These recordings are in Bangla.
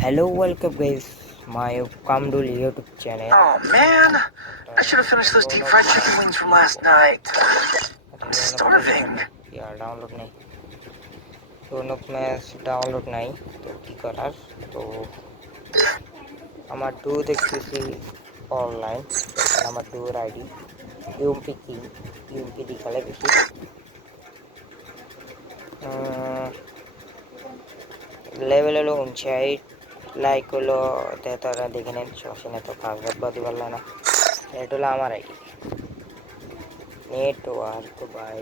Hello, welcome guys, my Kamdul YouTube channel. Oh man, I should have finished those deep fried chicken wings from last night. I'm starving. Yeah, download नहीं রৌনক ম্যাচ ডাউনলোড নাই তো কি করার তো আমার ডু দেখতেছি অনলাইন এখানে আমার ডুর আইডি ইউএমপি কি ইউএমপি দেখালে বেশি লেভেল হলো 59 লাইক হলো তারা দেখে নেন সমস্যা নেই তো পাসওয়ার্ড বাদি পারল না এটা হলো আমার আইডি নেটওয়ার্ক ভাই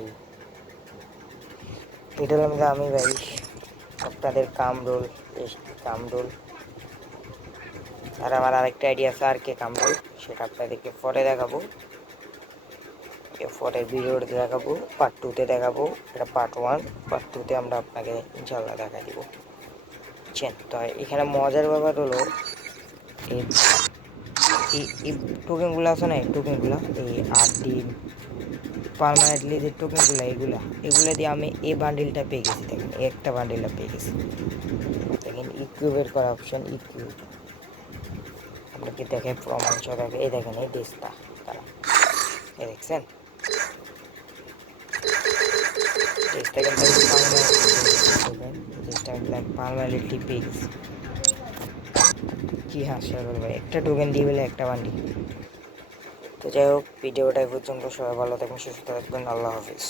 এটা হলাম আমি ভাই আপনাদের কামরুল কামরুল আর আমার আরেকটা আইডিয়া আছে আর কে কামরুল সেটা আপনাদেরকে পরে দেখাবো পরে ভিডিওতে দেখাবো পার্ট 2-তে দেখাবো এটা পার্ট 1 পার্ট 2-তে আমরা আপনাকে ইনশাআল্লাহ দেখা দিব বুঝছেন তো এখানে মজার ব্যাপার হলো এই টোকেনগুলো আছে না এই টোকেনগুলো এই 8 দিন পার্মানেন্টলি যে টোকেনগুলো এগুলো দিয়ে আমি এই বান্ডিলটা পেয়ে গেছি দেখেন একটা বান্ডিলটা পেয়ে গেছি দেখেন ইকুইবের করা অপশন ইকুইব আপনাকে দেখে প্রমাণ সবাইকে এই দেখেন এই দেশটা তারা এই দেখছেন দেশটা কিন্তু দেশটা কিন্তু পার্মানেন্টলি পেয়ে গেছি কি হাসা করবে একটা টোকেন দিয়ে বলে একটা বান্ডিল তো যাই হোক ভিডিওটা পর্যন্ত সবাই ভালো থাকবেন সুস্থ থাকবেন আল্লাহ হাফিজ